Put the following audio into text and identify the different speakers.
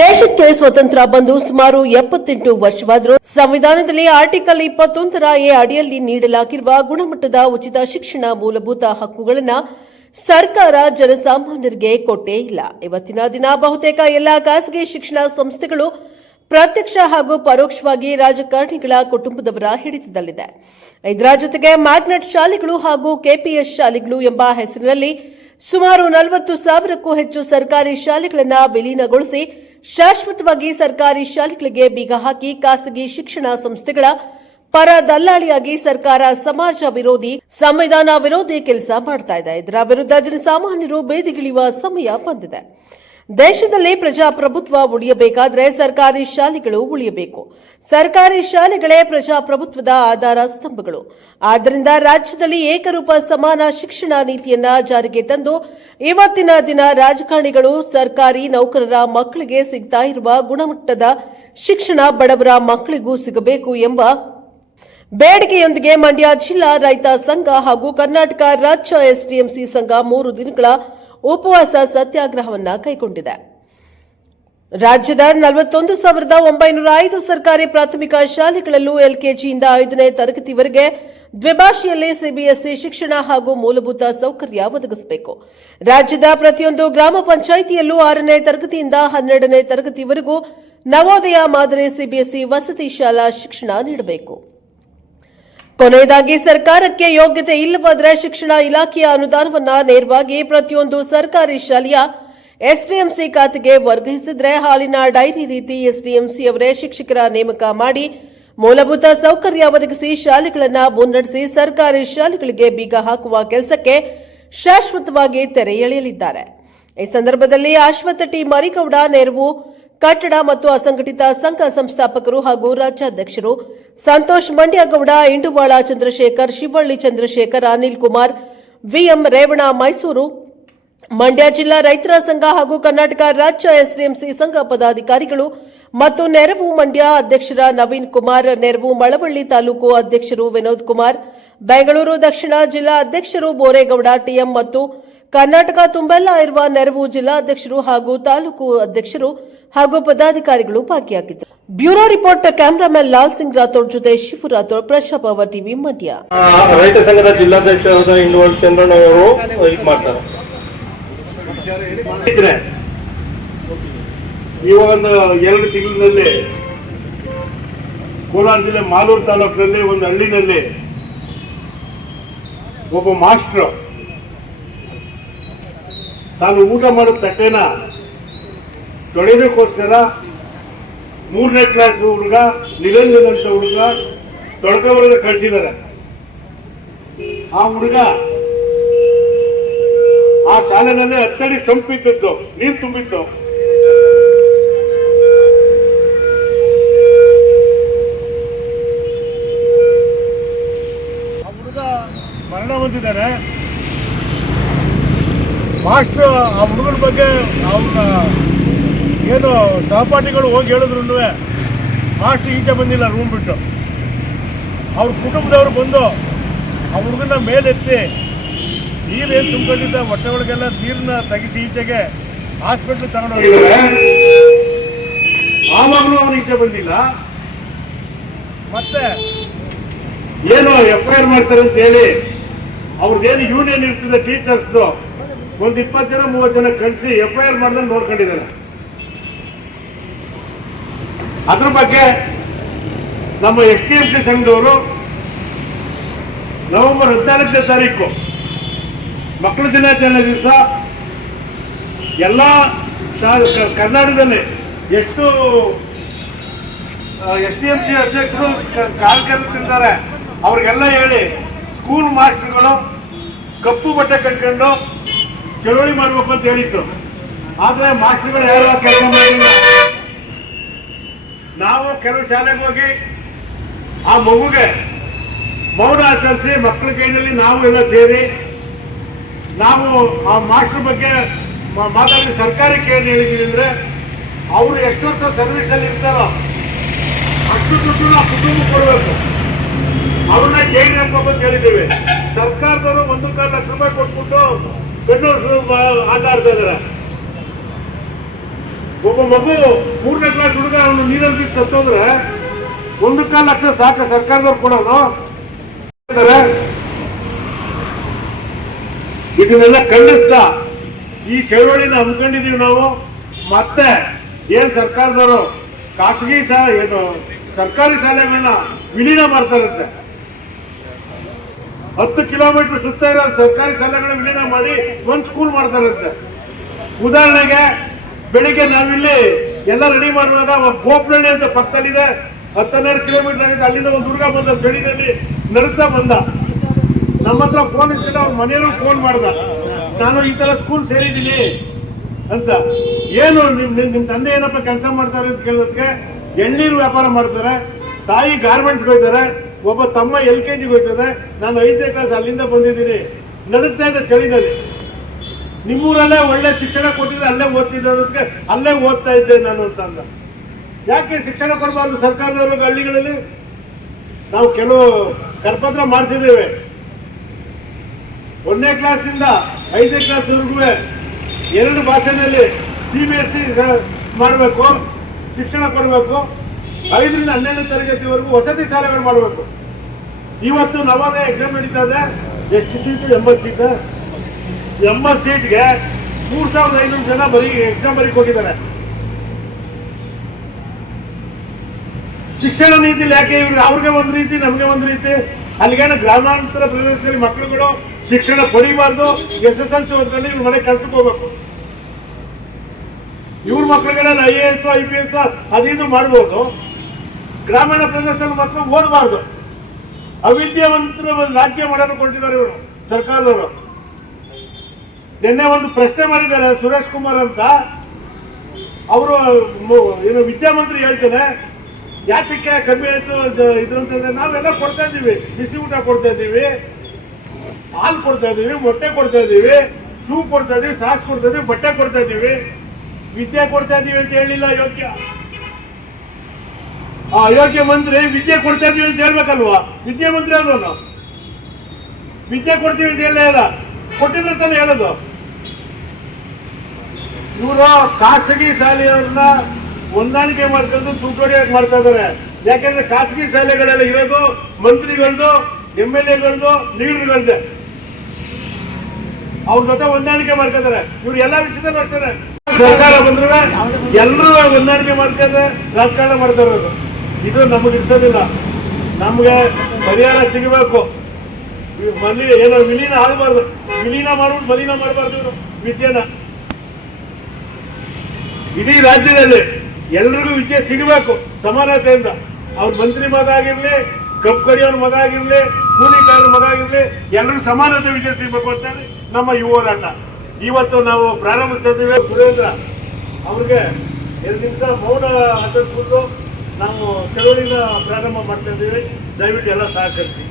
Speaker 1: ದೇಶಕ್ಕೆ ಸ್ವತಂತ್ರ ಬಂದು ಸುಮಾರು ಎಪ್ಪತ್ತೆಂಟು ವರ್ಷವಾದರೂ ಸಂವಿಧಾನದಲ್ಲಿ ಆರ್ಟಿಕಲ್ ಇಪ್ಪತ್ತೊಂದರ ಎ ಅಡಿಯಲ್ಲಿ ನೀಡಲಾಗಿರುವ ಗುಣಮಟ್ಟದ ಉಚಿತ ಶಿಕ್ಷಣ ಮೂಲಭೂತ ಹಕ್ಕುಗಳನ್ನು ಸರ್ಕಾರ ಜನಸಾಮಾನ್ಯರಿಗೆ ಕೊಟ್ಟೇ ಇಲ್ಲ. ಇವತ್ತಿನ ದಿನ ಬಹುತೇಕ ಎಲ್ಲಾ ಖಾಸಗಿ ಶಿಕ್ಷಣ ಸಂಸ್ಥೆಗಳು ಪ್ರತ್ಯಕ್ಷ ಹಾಗೂ ಪರೋಕ್ಷವಾಗಿ ರಾಜಕಾರಣಿಗಳ ಕುಟುಂಬದವರ ಹಿಡಿತದಲ್ಲಿದೆ. ಇದರ ಜೊತೆಗೆ ಮ್ಯಾಗ್ನೆಟ್ ಶಾಲೆಗಳು ಹಾಗೂ ಕೆಪಿಎಸ್ ಶಾಲೆಗಳು ಎಂಬ ಹೆಸರಿನಲ್ಲಿ ಸುಮಾರು ನಲವತ್ತು ಸಾವಿರಕ್ಕೂ ಹೆಚ್ಚು ಸರ್ಕಾರಿ ಶಾಲೆಗಳನ್ನು ವಿಲೀನಗೊಳಿಸಿ ಶಾಶ್ವತವಾಗಿ ಸರ್ಕಾರಿ ಶಾಲೆಗಳಿಗೆ ಬೀಗ ಹಾಕಿ ಖಾಸಗಿ ಶಿಕ್ಷಣ ಸಂಸ್ಥೆಗಳ ಪರ ದಲ್ಲಾಳಿಯಾಗಿ ಸರ್ಕಾರ ಸಮಾಜ ವಿರೋಧಿ, ಸಂವಿಧಾನ ವಿರೋಧಿ ಕೆಲಸ ಮಾಡ್ತಾ ಇದೆ. ಇದರ ವಿರುದ್ಧ ಜನಸಾಮಾನ್ಯರು ಬೇದಿಗಿಳಿಯುವ ಸಮಯ ಬಂದಿದೆ. ದೇಶದಲ್ಲಿ ಪ್ರಜಾಪ್ರಭುತ್ವ ಉಳಿಯಬೇಕಾದ್ರೆ ಸರ್ಕಾರಿ ಶಾಲೆಗಳು ಉಳಿಯಬೇಕು. ಸರ್ಕಾರಿ ಶಾಲೆಗಳೇ ಪ್ರಜಾಪ್ರಭುತ್ವದ ಆಧಾರ ಸ್ತಂಭಗಳು. ಆದ್ದರಿಂದ ರಾಜ್ಯದಲ್ಲಿ ಏಕರೂಪ ಸಮಾನ ಶಿಕ್ಷಣ ನೀತಿಯನ್ನ ಜಾರಿಗೆ ತಂದು ಇವತ್ತಿನ ದಿನ ರಾಜಕಾರಣಿಗಳು, ಸರ್ಕಾರಿ ನೌಕರರ ಮಕ್ಕಳಿಗೆ ಸಿಗ್ತಾ ಇರುವ ಗುಣಮಟ್ಟದ ಶಿಕ್ಷಣ ಬಡವರ ಮಕ್ಕಳಿಗೂ ಸಿಗಬೇಕು ಎಂಬ ಬೇಡಿಕೆಯೊಂದಿಗೆ ಮಂಡ್ಯ ಜಿಲ್ಲಾ ರೈತ ಸಂಘ ಹಾಗೂ ಕರ್ನಾಟಕ ರಾಜ್ಯ ಎಸ್ಡಿಎಂಸಿ ಸಂಘ ಮೂರು ದಿನಗಳ ಉಪವಾಸ ಸತ್ಯಾಗ್ರಹವನ್ನ ಕೈಗೊಂಡಿದೆ. ರಾಜ್ಯದ ನಲವತ್ತೊಂದು ಸಾವಿರದ ಒಂಬೈನೂರ ಐದು ಸರ್ಕಾರಿ ಪ್ರಾಥಮಿಕ ಶಾಲೆಗಳಲ್ಲೂ ಎಲ್ಕೆಜಿಯಿಂದ ಐದನೇ ತರಗತಿವರೆಗೆ ದ್ವಿಭಾಷೆಯಲ್ಲಿ ಸಿಬಿಎಸ್ಇ ಶಿಕ್ಷಣ ಹಾಗೂ ಮೂಲಭೂತ ಸೌಕರ್ಯ ಒದಗಿಸಬೇಕು. ರಾಜ್ಯದ ಪ್ರತಿಯೊಂದು ಗ್ರಾಮ ಪಂಚಾಯಿತಿಯಲ್ಲೂ ಆರನೇ ತರಗತಿಯಿಂದ ಹನ್ನೆರಡನೇ ತರಗತಿವರೆಗೂ ನವೋದಯ ಮಾದರಿ ಸಿಬಿಎಸ್ಇ ವಸತಿ ಶಾಲಾ ಶಿಕ್ಷಣ ನೀಡಬೇಕು. ಕೊನೆಯದಾಗಿ ಸರ್ಕಾರಕ್ಕೆ ಯೋಗ್ಯತೆ ಇಲ್ಲವಾದರೆ ಶಿಕ್ಷಣ ಇಲಾಖೆಯ ಅನುದಾನವನ್ನ ನೇರವಾಗಿ ಪ್ರತಿಯೊಂದು ಸರ್ಕಾರಿ ಶಾಲೆಯ ಎಸ್ಡಿಎಂಸಿ ಖಾತೆಗೆ ವರ್ಗಾಯಿಸಿದ್ರೆ ಹಾಲಿನ ಡೈರಿ ರೀತಿ ಎಸ್ಡಿಎಂಸಿ ಅವರೇ ಶಿಕ್ಷಕರ ನೇಮಕ ಮಾಡಿ ಮೂಲಭೂತ ಸೌಕರ್ಯ ಒದಗಿಸಿ ಶಾಲೆಗಳನ್ನು ಮುನ್ನಡೆಸಿ ಸರ್ಕಾರಿ ಶಾಲೆಗಳಿಗೆ ಬೀಗ ಹಾಕುವ ಕೆಲಸಕ್ಕೆ ಶಾಶ್ವತವಾಗಿ ತೆರೆ ಎಳೆಯಲಿದ್ದಾರೆ. ಈ ಸಂದರ್ಭದಲ್ಲಿ ಅಶ್ವತ್ಥ ಟಿ ಮರಿಗೌಡ, ನೆರವು ಕಟ್ಟಡ ಮತ್ತು ಅಸಂಘಟಿತ ಸಂಘ ಸಂಸ್ಥಾಪಕರು ಹಾಗೂ ರಾಜ್ಯಾಧ್ಯಕ್ಷರು ಸಂತೋಷ್ ಮಂಡ್ಯಗೌಡ, ಇಂಡುವಾಳ ಚಂದ್ರಶೇಖರ್, ಶಿವಳ್ಳಿ ಚಂದ್ರಶೇಖರ್, ಅನಿಲ್ ಕುಮಾರ್, ವಿಎಂ ರೇವಣ ಮೈಸೂರು, ಮಂಡ್ಯ ಜಿಲ್ಲಾ ರೈತರ ಸಂಘ ಹಾಗೂ ಕರ್ನಾಟಕ ರಾಜ್ಯ ಎಸ್ಡಿಎಂಸಿ ಸಂಘ ಪದಾಧಿಕಾರಿಗಳು ಮತ್ತು ನೆರವು ಮಂಡ್ಯ ಅಧ್ಯಕ್ಷರ ನವೀನ್ ಕುಮಾರ್, ನೆರವು ಮಳವಳ್ಳಿ ತಾಲೂಕು ಅಧ್ಯಕ್ಷರು ವಿನೋದ್ ಕುಮಾರ್, ಬೆಂಗಳೂರು ದಕ್ಷಿಣ ಜಿಲ್ಲಾ ಅಧ್ಯಕ್ಷರು ಬೋರೇಗೌಡ, ಟಿಎಂ ಮತ್ತು ಕರ್ನಾಟಕ ತುಂಬೆಲ್ಲ ಇರುವ ನೆರವು ಜಿಲ್ಲಾಧ್ಯಕ್ಷರು ಹಾಗೂ ತಾಲೂಕು ಅಧ್ಯಕ್ಷರು ಹಾಗೂ ಪದಾಧಿಕಾರಿಗಳು ಭಾಗಿಯಾಗಿದ್ದರು. Bureau report cameraman Lal Singh Rathod ಜೊತೆ ಶಿಫು ರಾಥೋಡ್ ಪ್ರಶಾಭಾವ ಟಿವಿ ಮಂಡ್ಯ.
Speaker 2: ರೈತ ಸಂಘದ ಜಿಲ್ಲಾಧ್ಯಕ್ಷರಾದ ಚಂದ್ರಣ್ಣವರು ಇದು ಮಾಡ್ತಾರೆ. ಈ ಒಂದು ಎರಡು ತಿಂಗಳಿನಲ್ಲಿ ಕೋಲಾರ ಜಿಲ್ಲೆ ಮಾಲೂರು ತಾಲೂಕಿನಲ್ಲಿ ಒಂದು ಹಳ್ಳಿನಲ್ಲಿ ಒಬ್ಬ ಮಾಸ್ಟ್ರು ತಾನು ಊಟ ಮಾಡೋ ತಟ್ಟೆನ ತೊಳೆಯೋದಕ್ಕೋಸ್ಕರ ಮೂರನೇ ಕ್ಲಾಸ್ ಹುಡುಗ ನಿರಂಜನ್ ಅಂತ ಹುಡುಗ ತೊಳ್ಕೊಬರೋದ ಕಳಿಸಿದ್ದಾರೆ. ಆ ಹುಡುಗ ಆ ಶಾಲೆನಲ್ಲಿ ಅತ್ತಡಿ ಸಂಪಿದ್ದದ್ದು, ನೀರು ತುಂಬಿತ್ತು ಆ ಹುಡುಗ ಮರಣ ಹೊಂದಿದ್ದಾರೆ ಮಾಸ್ಟರ್ ಆ ಹುಡುಗನ ಬಗ್ಗೆ ಅವನ ಏನು ಸಹಪಾಠಿಗಳು ಹೋಗಿ ಹೇಳಿದ್ರು ಮಾಸ್ಟರ್ ಈಚೆ ಬಂದಿಲ್ಲ ರೂಮ್ ಬಿಟ್ಟು. ಅವ್ರ ಕುಟುಂಬದವ್ರು ಬಂದು ಆ ಹುಡುಗನ ಮೇಲೆತ್ತಿ ನೀರೇನು ತುಂಬಿಕೊಂಡಿದ್ದ? ಹೊಟ್ಟೆ ಒಳಗೆಲ್ಲ ನೀರನ್ನ ತೆಗಿಸಿ ಈಚೆಗೆ ಹಾಸ್ಪಿಟ್ಲ್ ತಗೊಂಡು ಆವಾಗಲೂ ಅವ್ರು ಈಚೆ ಬಂದಿಲ್ಲ. ಮತ್ತೆ ಏನು ಎಫ್ ಐ ಆರ್ ಮಾಡ್ತಾರೆ ಅಂತ ಹೇಳಿ ಅವ್ರದ್ದೇನು ಯೂನಿಯನ್ ಇರ್ತದೆ ಟೀಚರ್ಸ್ದು ಒಂದು ಇಪ್ಪತ್ತು ಜನ, ಮೂವತ್ತು ಜನ ಕಳಿಸಿ ಎಫ್ ಐ ಆರ್ ನೋಡ್ಕೊಂಡಿದ್ದಾರೆ. ಅದ್ರ ಬಗ್ಗೆ ನಮ್ಮ ಎಸ್ ಟಿ ಎಂ ಸಿ ಸಂಘದವರು ನವೆಂಬರ್ ಹದಿನಾಲ್ಕನೇ ತಾರೀಕು, ಮಕ್ಕಳ ದಿನಾಚರಣೆ ದಿವಸ ಎಲ್ಲ ಕರ್ನಾಟಕದಲ್ಲಿ ಎಷ್ಟು ಎಸ್ ಟಿ ಎಂ ಸಿ ಅಧ್ಯಕ್ಷರು ಕಾರ್ಯಕರ್ತರಿದ್ದಾರೆ ಅವ್ರಿಗೆಲ್ಲ ಹೇಳಿ ಸ್ಕೂಲ್ ಮಾಸ್ಟರ್ಗಳು ಕಪ್ಪು ಬಟ್ಟೆ ಕಟ್ಕೊಂಡು ಚಳುವಳಿ ಮಾಡ್ಬೇಕು ಅಂತ ಹೇಳಿತ್ತು ಆದ್ರೆ ಮಾಸ್ಟರ್ಗಳು ಯಾರು ಕೆಲಸ ಮಾಡಿಲ್ಲ. ನಾವು ಕೆಲವು ಶಾಲೆಗೆ ಹೋಗಿ ಆ ಮಗುಗೆ ಮೌನ ಆಚರಿಸಿ ಮಕ್ಕಳ ಕೈನಲ್ಲಿ ನಾವು ಎಲ್ಲ ಸೇರಿ ನಾವು ಆ ಮಾಸ್ಟರ್ ಬಗ್ಗೆ ಮಾತಾಡಿ ಸರ್ಕಾರಕ್ಕೆ ಏನು ಹೇಳಿದ್ದೀವಿ ಅಂದ್ರೆ ಅವರು ಎಷ್ಟು ವರ್ಷ ಸರ್ವಿಸ್ ಅಲ್ಲಿ ಇರ್ತಾರೋ ಅಷ್ಟು ದುಡ್ಡು ಆ ಕುಟುಂಬ ಕೊಡಬೇಕು. ಅವ್ರನ್ನ ಜೈನ್ ಹಾಕ್ಬೇಕು ಅಂತ ಹೇಳಿದ್ದೀವಿ ಸರ್ಕಾರದವರು ಒಂದು ಕಾಲು ಲಕ್ಷ ರೂಪಾಯಿ ಕೊಟ್ಬಿಟ್ಟು ಬೆಂಗಳೂರು ಆಟ ಆಡ್ತಾ ಇದಾರೆ. ಒಬ್ಬ ಮಗು ಮೂರನೇ ಕ್ಲಾಸ್ ಹುಡುಗ, ಅವನು ನೀರಲ್ಲಿ ಸತ್ತೋದ್ರೆ ಒಂದು ಕಾಲು ಲಕ್ಷ ಸಾಕ ಸರ್ಕಾರದವ್ರು ಕೊಡೋನು ಇದನ್ನೆಲ್ಲ ಖಂಡಿಸ್ದ. ಈ ಚಳವಳಿನ ಹಮ್ಮಿಕೊಂಡಿದೀವಿ ನಾವು. ಮತ್ತೆ ಏನ್ ಸರ್ಕಾರದವರು? ಖಾಸಗಿ ಶಾಲೆ ಏನು ಸರ್ಕಾರಿ ಶಾಲೆಗಳನ್ನ ವಿಲೀನ ಮಾಡ್ತಾರಂತೆ ಹತ್ತು ಕಿಲೋಮೀಟರ್ ಸುತ್ತ ಇರೋ ಸರ್ಕಾರಿ ಶಾಲೆಗಳನ್ನ ವಿಲೀನ ಮಾಡಿ ಒಂದು ಸ್ಕೂಲ್ ಮಾಡ್ತಾರಂತೆ ಉದಾಹರಣೆಗೆ, ಬೆಳಿಗ್ಗೆ ನಾವಿಲ್ಲಿ ಎಲ್ಲ ರೆಡಿ ಮಾಡುವಾಗ ಗೋಪನಹಳ್ಳಿ ಅಂತ ಪಕ್ಕದಲ್ಲಿದೆ, ಹತ್ತನ್ನೆರಡು ಕಿಲೋಮೀಟರ್ ಆಗಿದೆ, ಅಲ್ಲಿಂದ ಒಂದು ದುರ್ಗ ಬಂದ, ಚಳಿನಲ್ಲಿ ನಡುತ್ತಾ ಬಂದ. ನಮ್ಮ ಹತ್ರ ಫೋನ್ ಇದ್ದಿಲ್ಲ, ಅವ್ರ ಮನೆಯವರು ಫೋನ್ ಮಾಡ್ದ. ನಾನು ಈ ತರ ಸ್ಕೂಲ್ ಸೇರಿದ್ದೀನಿ ಅಂತ. ಏನು ನಿಮ್ ನಿಮ್ ತಂದೆ ಏನಪ್ಪ ಕೆಲಸ ಮಾಡ್ತಾರೆ ಅಂತ ಕೇಳೋದಕ್ಕೆ ಎಣ್ಣೀರು ವ್ಯಾಪಾರ ಮಾಡ್ತಾರೆ, ತಾಯಿ ಗಾರ್ಮೆಂಟ್ಸ್ ಹೋಗ್ತಾರೆ ಒಬ್ಬ ತಮ್ಮ ಎಲ್ ಕೆ ಜಿಗೆ ಹೋಗ್ತದೆ ನಾನು ಐದನೇ ಕ್ಲಾಸ್ ಅಲ್ಲಿಂದ ಬಂದಿದ್ದೀನಿ. ನಡುತ್ತಾ ಇದ್ದ ಚಳಿನಲ್ಲಿ. ನಿಮ್ಮೂರಲ್ಲೇ ಒಳ್ಳೆ ಶಿಕ್ಷಣ ಕೊಟ್ಟಿದ್ರೆ ಅಲ್ಲೇ ಓದ್ತಿದ್ದೆ ಅಲ್ಲೇ ಓದ್ತಾ ಇದ್ದೆ ನಾನು ಅಂತ ಅಂದ. ಯಾಕೆ ಶಿಕ್ಷಣ ಕೊಡಬಾರ್ದು ಸರ್ಕಾರದವ್ರಿಗೆ ಹಳ್ಳಿಗಳಲ್ಲಿ? ನಾವು ಕೆಲವು ಕರ್ಪತ್ರ ಮಾಡ್ತಿದ್ದೇವೆ. ಒಂದನೇ ಕ್ಲಾಸಿಂದ ಐದನೇ ಕ್ಲಾಸ್ವರೆಗೂ ಎರಡು ಭಾಷೆನಲ್ಲಿ ಸಿ ಬಿ ಎಸ್ ಸಿ ಮಾಡಬೇಕು, ಶಿಕ್ಷಣ ಕೊಡಬೇಕು. ಐದರಿಂದ ಹನ್ನೆರಡನೇ ತರಗತಿವರೆಗೂ ವಸತಿ ಶಾಲೆಗಳು ಮಾಡಬೇಕು. ಇವತ್ತು ನವೋದಯ ಎಕ್ಸಾಮ್ ನಡೀತಾ ಇದೆ. ಎಷ್ಟು ಸೀಟು ಎಂಬತ್ತು ಸೀಟ್ ಎಂಬತ್ತು ಸೀಟ್ಗೆ ಮೂರ್ ಸಾವಿರದ ಐನೂರು ಜನ ಬರೀ ಎಕ್ಸಾಮ್ ಬರೀಕ್ ಹೋಗಿದ್ದಾರೆ. ಶಿಕ್ಷಣ ನೀತಿಲಿ ಯಾಕೆ ಇವ್ರಿಗೆ ಅವ್ರಿಗೆ ಒಂದು ರೀತಿ, ನಮಗೆ ಒಂದು ರೀತಿ. ಅಲ್ಲಿಗೇನು ಗ್ರಾಮಾಂತರ ಪ್ರದೇಶದಲ್ಲಿ ಮಕ್ಕಳುಗಳು ಶಿಕ್ಷಣ ಪಡಿಬಾರ್ದು ಎಸ್ ಎಸ್ ಎಲ್ ಸಿ ಓದ್ಕೊಂಡು ಇವ್ರ ಮನೆ ಕೆಲ್ಸಕ್ಕೆ ಹೋಗ್ಬೇಕು. ಇವ್ರ ಮಕ್ಕಳಿಗೆ I A S I P S ಅದಿದು ಮಾಡ್ಬೋದು. ಗ್ರಾಮೀಣ ಪ್ರದೇಶದಲ್ಲಿ ಮಾತ್ರ ಓದಬಾರ್ದು ಅವಿದ್ಯಾವಂತರ ರಾಜ್ಯ ಮಾಡಲು ಕೊಟ್ಟಿದ್ದಾರೆ ಇವರು, ಸರ್ಕಾರದವರು. ನಿನ್ನೆ ಒಂದು ಪ್ರಶ್ನೆ ಮಾಡಿದ್ದಾರೆ ಸುರೇಶ್ ಕುಮಾರ್ ಅಂತ. ಅವರು ಏನು ವಿದ್ಯಾಮಂತ್ರಿ ಹೇಳ್ತೇನೆ, ಯಾತಕ್ಕೆ ಕಮ್ಮಿ ಆಯಿತು, ಇದು- ನಾವೆಲ್ಲ ಕೊಡ್ತಾ ಇದ್ದೀವಿ. ಬಿಸಿ ಊಟ ಕೊಡ್ತಾ ಇದ್ದೀವಿ. ಹಾಲು ಕೊಡ್ತಾ ಇದ್ದೀವಿ, ಮೊಟ್ಟೆ ಕೊಡ್ತಾ ಇದ್ದೀವಿ, ಶೂ ಕೊಡ್ತಾ ಇದ್ದೀವಿ ಸಾಕ್ಸ್ ಕೊಡ್ತಾ ಇದ್ದೀವಿ, ಬಟ್ಟೆ ಕೊಡ್ತಾ ಇದ್ದೀವಿ. ವಿದ್ಯೆ ಕೊಡ್ತಾ ಇದ್ದೀವಿ ಅಂತ ಹೇಳಿಲ್ಲ ಯೋಗ್ಯ. ಆ ಅಯೋಗ್ಯ ಮಂತ್ರಿ ವಿದ್ಯೆ ಕೊಡ್ತಾ ಇದೀವಿ ಅಂತ ಹೇಳ್ಬೇಕಲ್ವಾ? ವಿದ್ಯೆ ಮಂತ್ರಿ ಅದನ್ನು ವಿದ್ಯೆ ಕೊಡ್ತೀವಿ ಅಂತ ಹೇಳಲೇ ಇಲ್ಲ ಕೊಟ್ಟಿದ್ರೆ ತಾನೇ ಹೇಳೋದು. ಇವರು ಖಾಸಗಿ ಶಾಲೆಯವ್ರನ್ನ ಹೊಂದಾಣಿಕೆ ಮಾಡ್ಕೊಂಡು ಹೊಡಿಯಕ್ ಮಾಡ್ತಾ ಇದ್ದಾರೆ. ಯಾಕಂದ್ರೆ ಖಾಸಗಿ ಶಾಲೆಗಳೆಲ್ಲ ಇರೋದು ಮಂತ್ರಿಗಳದು ಎಂ ಎಲ್ ಎಗಳದು ಲೀಡರ್ಗಳದ್ದೆ. ಅವ್ರ ಜೊತೆ ಹೊಂದಾಣಿಕೆ ಮಾಡ್ಕೊತಾರೆ ಇವ್ರು ಎಲ್ಲಾ ವಿಷಯದಲ್ಲೂ ಅಷ್ಟೇ ಸರ್ಕಾರ ಬಂದ್ರೆ ಎಲ್ಲರೂ ಹೊಂದಾಣಿಕೆ ಮಾಡ್ಕೊಂಡ್ರೆ ರಾಜಕಾರಣ ಮಾಡ್ತಾ ಇದು ನಮಗೆ ಇರ್ತದಿಲ್ಲ. ನಮ್ಗೆ ಪರಿಹಾರ ಸಿಗಬೇಕು. ಮಲ್ಲಿ ಮಲಿ ಏನೋ ವಿಲೀನ ಆಗಬಾರ್ದು. ವಿಲೀನ ಮಾಡ್ಬಿಟ್ಟು ಮಲೀನ ಮಾಡಬಾರ್ದು ಇವರು ವಿದ್ಯೆನ. ಇಡೀ ರಾಜ್ಯದಲ್ಲಿ ಎಲ್ರಿಗೂ ವಿದ್ಯೆ ಸಿಗಬೇಕು ಸಮಾನತೆಯಿಂದ. ಅವ್ರ ಮಂತ್ರಿ ಮಗ ಆಗಿರಲಿ ಕಬ್ಬು ಕಡಿಯೋರ್ ಮಗ ಆಗಿರಲಿ ಕೂಲಿಕಾರರ ಮಗ ಆಗಿರಲಿ ಎಲ್ಲರಿಗೂ ಸಮಾನತೆ ವಿದ್ಯೆ ಸಿಗಬೇಕು ಅಂತ ಹೇಳಿ ನಮ್ಮ ಯುವ ಹೋರಾಟ. ಇವತ್ತು ನಾವು ಪ್ರಾರಂಭಿಸ್ತಾ ಇದ್ದೀವಿ. ಸುರೇಂದ್ರ, ಅವ್ರಿಗೆ ಎರಡು ಮೌನ ಆಚರಿಸ್ಬಿಟ್ಟು ನಾವು ಚಳುವಳಿನ ಪ್ರಾರಂಭ ಮಾಡ್ತಾ ಇದ್ದೀವಿ. ದಯವಿಟ್ಟು ಎಲ್ಲ ಸಹಕರಿಸಿ.